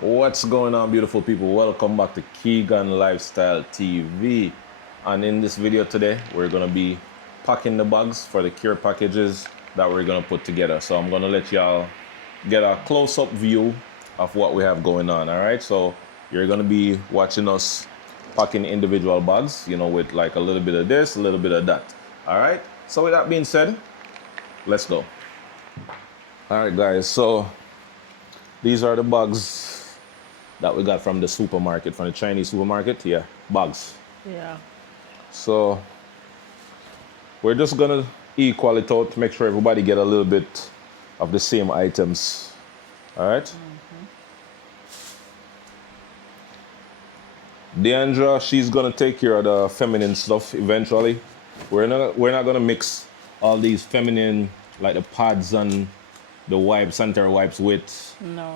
What's going on, beautiful people? Welcome back to Keegan Lifestyle TV. And in this video today, we're gonna be packing the bags for the care packages that we're gonna put together. So I'm gonna let y'all get a close-up view of what we have going on. All right, so you're gonna be watching us packing individual bags, with like a little bit of this, a little bit of that. All right, so with that being said, let's go. All right, guys, so these are the bags that we got from the supermarket, from the Chinese supermarket. Yeah, bags. Yeah. So we're just gonna equal it out, make sure everybody get a little bit of the same items. All right. Deandra, she's gonna take care of the feminine stuff eventually. We're not gonna mix all these feminine, like the pads and the wipes, sanitary wipes, with No.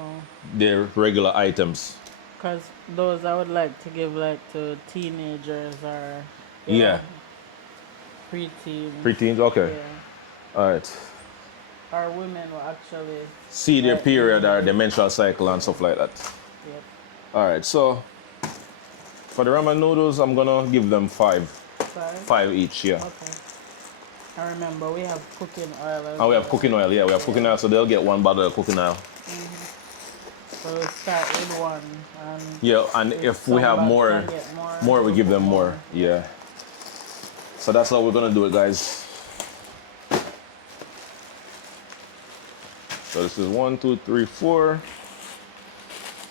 their regular items. Because those I would like to give like to teenagers or Yeah. preteens. Preteens, okay. Yeah. All right. Or women will actually See their like period or need their it. menstrual cycle and stuff like that. Yep. All right, so for the ramen noodles, I'm gonna give them five, Five? five each, yeah. Okay. I remember we have cooking oil as And we have well. cooking oil, yeah, we have cooking oil, so they'll get one bottle of cooking oil. So we start with one. And Yeah, and if we have some more, bags can get more, we give them more, yeah. So that's how we're gonna do it, guys. So this is 1, 2, 3, 4.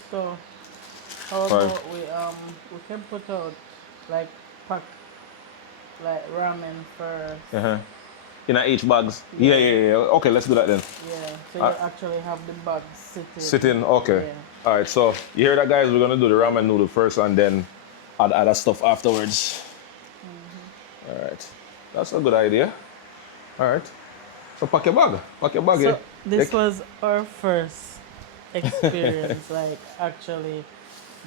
So how Five. about we can put out like pack like ramen first. Uh-huh. In each bags. Yeah, yeah, yeah. Okay, let's do that then. Yeah, so you actually have the bag sitting. Sitting, okay. Yeah. All right, so you hear that, guys? We're gonna do the ramen noodle first and then add other stuff afterwards. All right, that's a good idea. All right, so pack your bag, So yeah. this was our first experience, like actually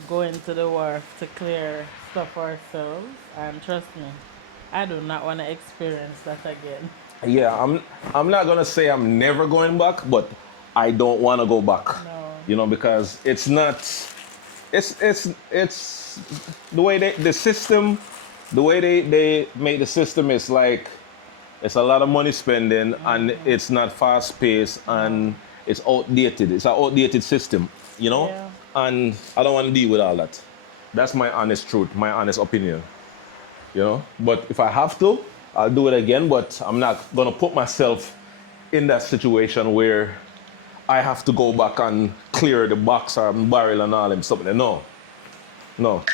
going to the wharf to clear stuff ourselves. And trust me, I do not want to experience that again. Yeah, I'm not gonna say I'm never going back, but I don't want to go back. No. Because it's not. It's the way the system, the way they make the system is like it's a lot of money spending and it's not fast paced and it's outdated. It's an outdated system, Yeah. and I don't want to deal with all that. That's my honest truth, my honest opinion. But if I have to, I'll do it again, but I'm not gonna put myself in that situation where I have to go back and clear the box or barrel and all them stuff. No. Don't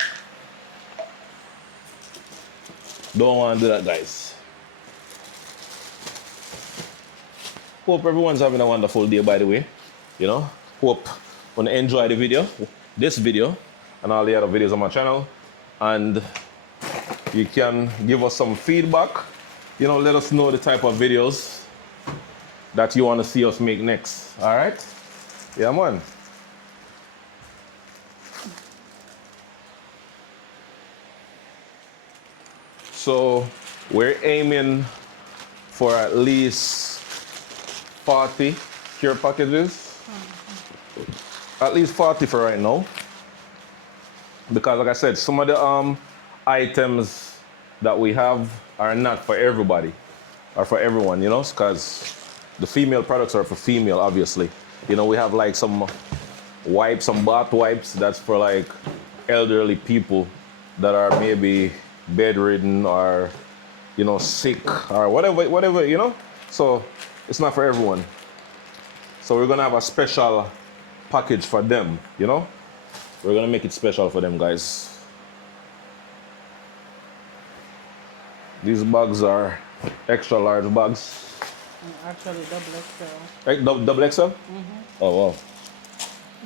want to do that, guys. Hope everyone's having a wonderful day, by the way. Hope you enjoy the video, this video, and all the other videos on my channel. And you can give us some feedback. Let us know the type of videos that you want to see us make next. All right? Yeah, man. So we're aiming for at least 40 care packages. At least 40 for right now. Because like I said, some of the items that we have are not for everybody or for everyone, because the female products are for female, obviously. We have like some wipes, some bath wipes that's for like elderly people that are maybe bedridden or sick or whatever. So it's not for everyone. So we're gonna have a special package for them. We're gonna make it special for them, guys. These bags are extra large bags. Actually, double XL. Double XL? Oh wow.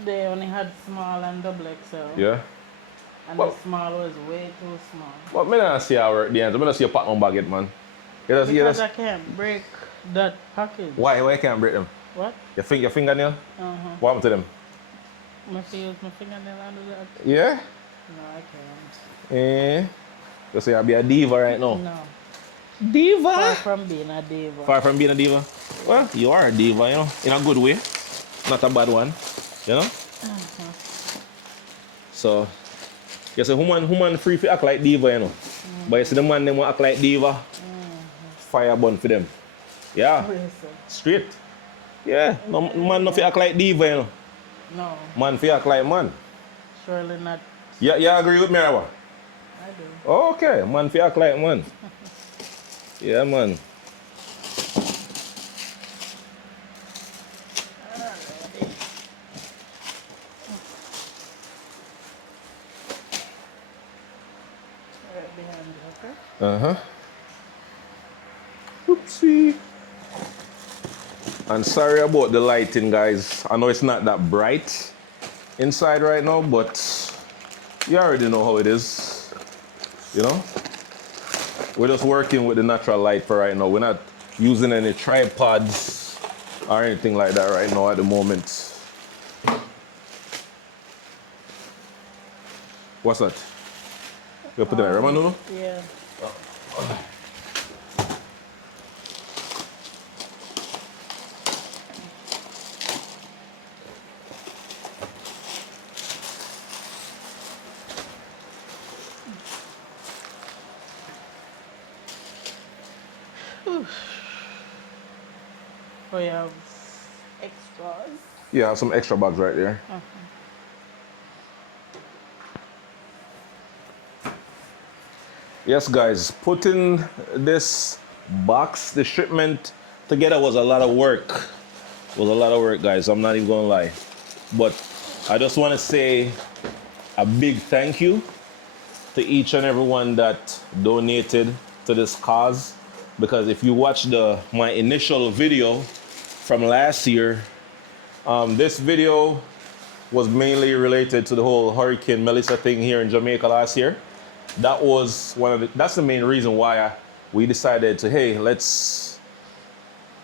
They only had small and double XL. Yeah. And Well- the small was way too small. But me not see how work the ends. I don't see you pack on bag yet, man. Because I can't break that package. Why can't break them? What? Your fingernail? What happened to them? Must use my fingernail under that? Yeah? No, I can't. Eh. You say I'll be a diva right now. No. Diva? Far from being a diva. Far from being a diva? Well, you are a diva, in a good way. Not a bad one, So, you say, woman free to act like diva, you know. But you see the man, them want act like diva, fire burn for them. Yeah, Yes, sir. straight. Yeah, no man no fi act like diva, you know. No, Man fi act like man. surely not. Yeah, you agree with me, or what? I do. Okay, man fi act like man. Yeah, man. Alrighty. Right behind you, okay? Uh-huh. Oopsie. And sorry about the lighting, guys. I know it's not that bright inside right now, but you already know how it is. You know? We're just working with the natural light for right now. We're not using any tripods or anything like that right now at the moment. What's that? You put it there, Ramanu? Yeah. Oh, you have extras. Yeah, I have some extra bags right there. Yes, guys, putting this box, the shipment together was a lot of work. Was a lot of work, guys. I'm not even gonna lie. But I just want to say a big thank you to each and everyone that donated to this cause. Because if you watch my initial video from last year, this video was mainly related to the whole Hurricane Melissa thing here in Jamaica last year. That's the main reason why we decided to, hey, let's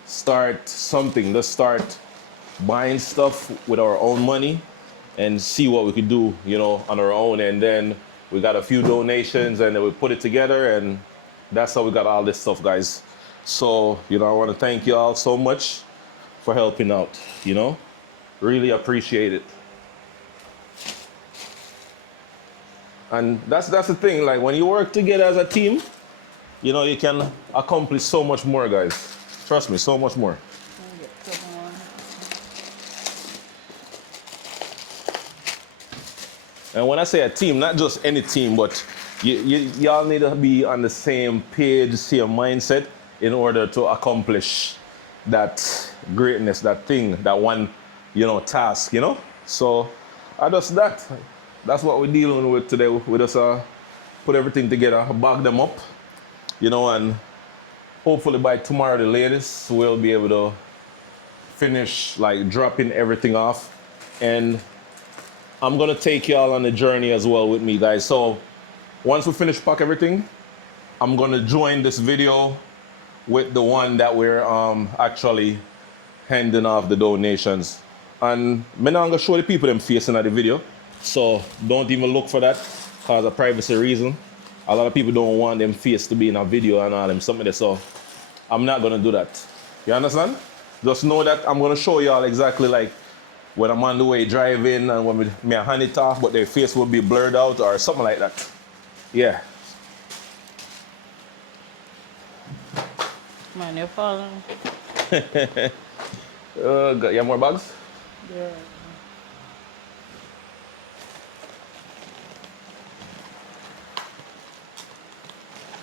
start something. Let's start buying stuff with our own money and see what we could do, you know, on our own. And then we got a few donations and then we put it together, and that's how we got all this stuff, guys. So, you know, I want to thank you all so much for helping out, you know, really appreciate it. And that's the thing, like when you work together as a team, you know, you can accomplish so much more, guys. Trust me, so much more. Let me get some more. And when I say a team, not just any team, but y'all need to be on the same page, same mindset in order to accomplish that greatness, that thing, that one, you know, task, you know? So that's what we're dealing with today. We just put everything together, bag them up, you know, and hopefully by tomorrow the latest, we'll be able to finish like dropping everything off. And I'm gonna take y'all on the journey as well with me, guys. So once we finish pack everything, I'm gonna join this video with the one that we're actually handing off the donations. And I'm not gonna show the people them facing at the video. So don't even look for that because of privacy reason. A lot of people don't want them face to be in a video and all them something there. So I'm not gonna do that. You understand? Just know that I'm gonna show y'all exactly like when I'm on the way driving and when me hand it off, but their face will be blurred out or something like that. Yeah. Man, you're falling. You have more bags? Yeah.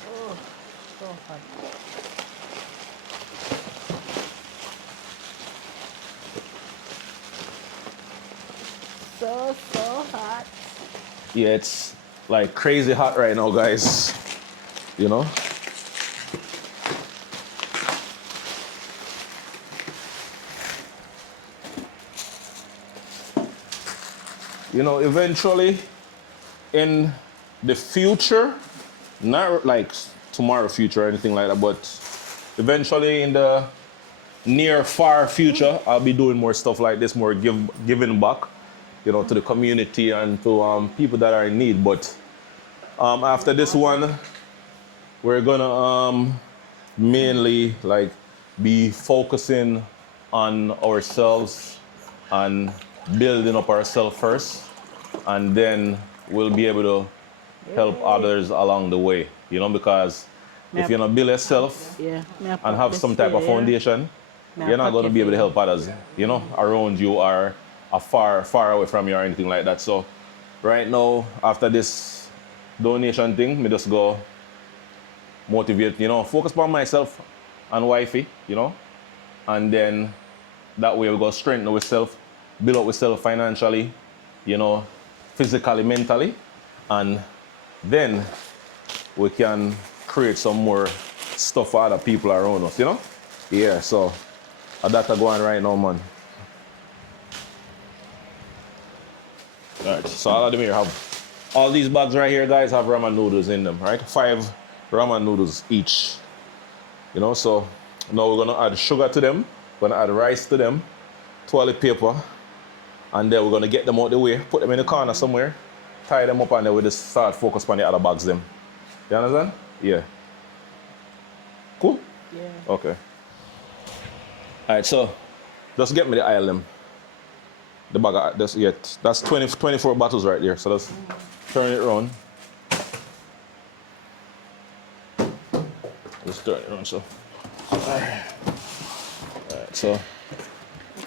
Oh, so hot. So hot. Yeah, it's like crazy hot right now, guys. You know? You know, eventually in the future, not like tomorrow future or anything like that, but eventually in the near far future, I'll be doing more stuff like this, more giving back, you know, to the community and to people that are in need. But after this one, we're gonna mainly like be focusing on ourselves and building up ourselves first, and then we'll be able to help others along the way, you know, because if you don't build yourself Yeah, me a and pop have this some type of for you. foundation, Me a you're not pack going to it be able for to you. help others, you know, around you or far away from you or anything like that. So right now, after this donation thing, me just go motivate, you know, focus on myself and wifey, you know, and then that way we go strengthen ourselves, build up ourselves financially, you know, physically, mentally, and then we can create some more stuff for other people around us, you know? Yeah, so that's going right now, man. All right, so all of them here have, all these bags right here, guys, have ramen noodles in them, right? 5 ramen noodles each, you know? So now we're gonna add sugar to them, we're gonna add rice to them, toilet paper, and then we're gonna get them out the way, put them in the corner somewhere, tie them up, and then we just start focus on the other bags them. You understand? Yeah. Cool? Yeah. Okay. All right, so just get me the aisle them. The bag, that's 24 bottles right there. So let's turn it around. Let's turn it around, so. All right, so You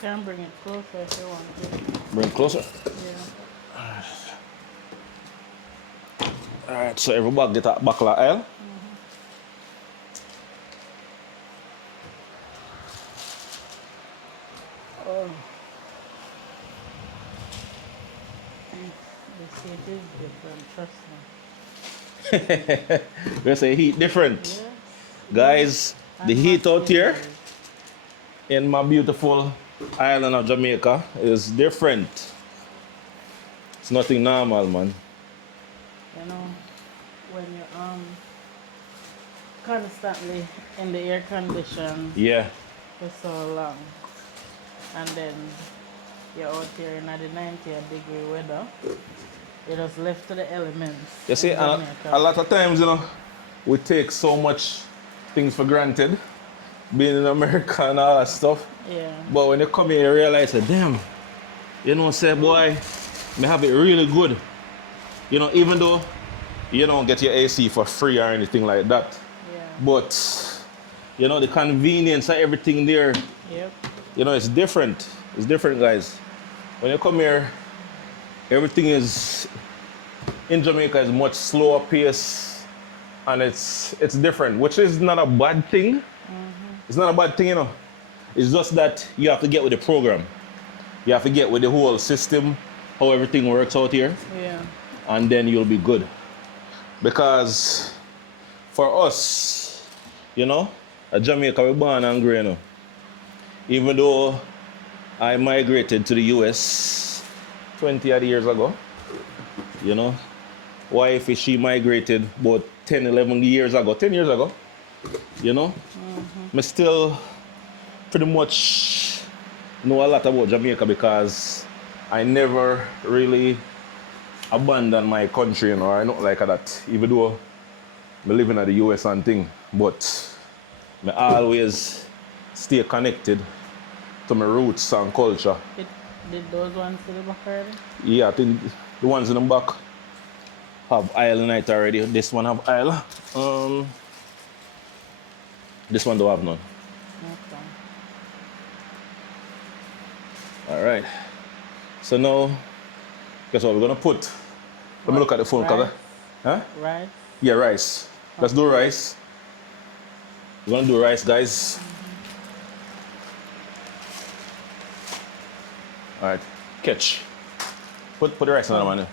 can bring it closer if you want to. bring it closer. Yeah. All right, so every bag get a buckle of aisle. Oh. The seat is different, trust me. We say heat different. Yeah. Guys, the And heat out here hospitals. in my beautiful island of Jamaica is different. It's nothing normal, man. You know, when you're constantly in the air condition Yeah. for so long, and then you're out here in the 90-degree weather, you're just left to the elements. You see, in a lot of times, you know, we take so much things for granted, being in America and all that stuff. Yeah. But when you come here, you realize that, damn, you know, say, boy, me have it really good. You know, even though you don't get your AC for free or anything like that. Yeah. But, you know, the convenience of everything there, Yep. you know, it's different. It's different, guys. When you come here, everything is, in Jamaica, is much slower pace, and it's different, which is not a bad thing. It's not a bad thing, you know. It's just that you have to get with the program. You have to get with the whole system, how everything works out here, Yeah. and then you'll be good. Because for us, you know, at Jamaica, we're born and grown, you know. Even though I migrated to the US 20 odd years ago, you know, wife, she migrated about 10, 11 years ago, 10 years ago, you know. I still pretty much know a lot about Jamaica because I never really abandoned my country, you know, or not like that. Even though I live in the US and thing, but I always stay connected to my roots and culture. Did those ones to the back already? Yeah, I think the ones in the back have aisle in it already. This one have aisle. This one don't have none. Okay. All right. So now, guess what we're gonna put? Let me look at the phone, Rice? huh? Right? Yeah, rice. Let's do rice. We're gonna do rice, guys. All right, catch. Put the rice in the man.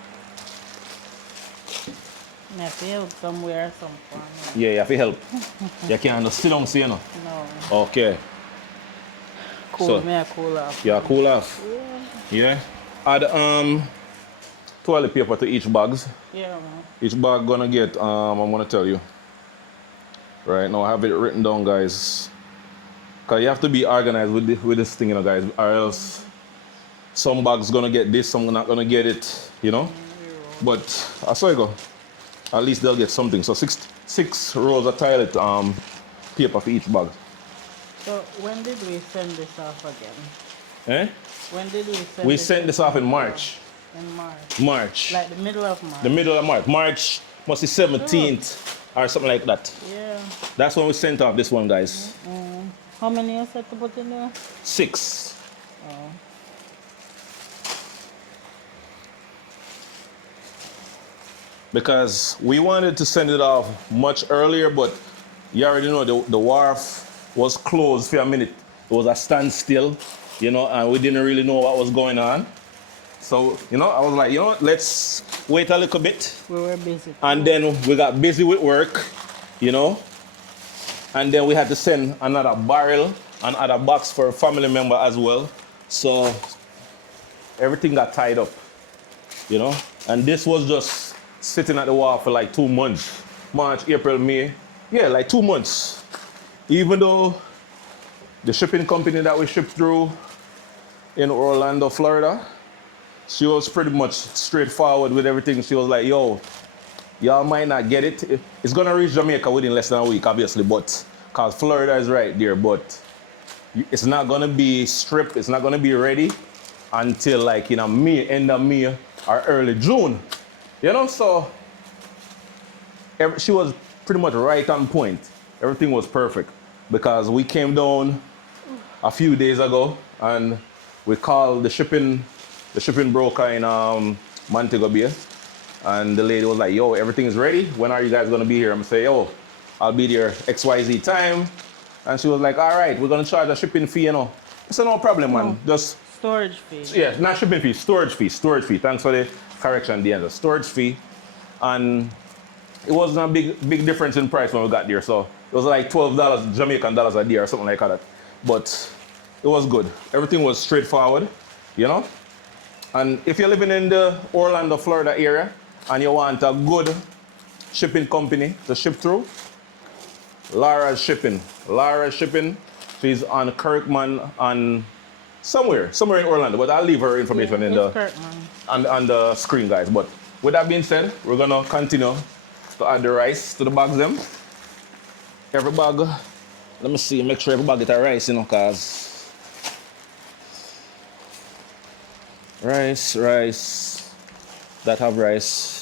I feel somewhere, some form. Yeah, you have to help. You can't just sit down, see, you know. No. Okay. Cool, So- me a cool off. Yeah, cool off. Yeah. Yeah. Add toilet paper to each bags. Yeah, man. Each bag gonna get I'm gonna tell you. Right now I have it written down, guys. Cause you have to be organized with this thing, you know, guys, or else some bags gonna get this, some not gonna get it, you know. But I saw you go. At least they'll get something. So six rolls of toilet paper for each bag. So when did we send this off again? Eh? When did we send We this sent this off in March. In March. March. Like the middle of March. The middle of March. March must be 17th or something like that. Yeah. That's when we sent off this one, guys. How many you said to put in there? 6. Oh. Because we wanted to send it off much earlier, but you already know the wharf was closed for a minute. It was a standstill, you know, and we didn't really know what was going on. So, you know, I was like, you know what, let's wait a little bit. We were busy. And then we got busy with work, you know. And then we had to send another barrel, another box for a family member as well. So everything got tied up, you know. And this was just sitting at the wall for like 2 months. March, April, May. Yeah, like 2 months. Even though the shipping company that we shipped through in Orlando, Florida, she was pretty much straightforward with everything. She was like, yo, y'all might not get it. It's gonna reach Jamaica within less than a week, obviously, but because Florida is right there, but it's not gonna be stripped, it's not gonna be ready until like in a May, end of May or early June. You know, so she was pretty much right on point. Everything was perfect because we came down a few days ago and we called the shipping broker in Montego Bay, and the lady was like, yo, everything is ready. When are you guys gonna be here? I'm gonna say, yo, I'll be there XYZ time. And she was like, all right, we're gonna charge a shipping fee, you know. I said, no problem, man. Just storage fee. yeah, not shipping fee, storage fee. Thanks for the correction at the end. The storage fee. And it wasn't a big difference in price when we got there. So it was like $12 Jamaican dollars a day or something like that. But it was good. Everything was straightforward, you know. And if you're living in the Orlando, Florida area and you want a good shipping company to ship through, Lara's Shipping. Lara's Shipping. She's on Kirkman and somewhere in Orlando, but I'll leave her information in on the screen, guys. But with that being said, we're gonna continue to add the rice to the bags them. Every bag, let me see, make sure every bag get a rice, you know, cause rice, that have rice.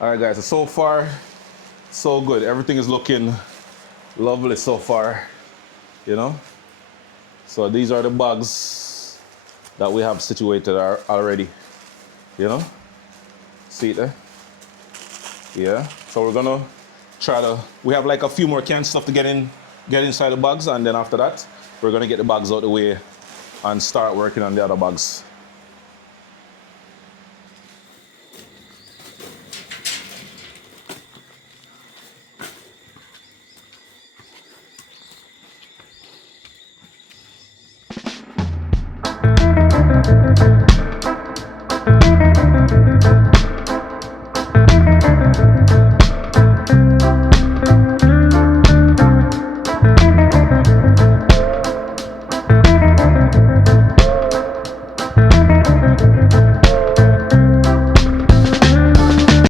All right, guys, so far, so good. Everything is looking lovely so far, you know? So these are the bags that we have situated already, you know? See it there? Yeah. So we're gonna we have like a few more canned stuff to get inside the bags, and then after that, we're gonna get the bags out the way and start working on the other bags.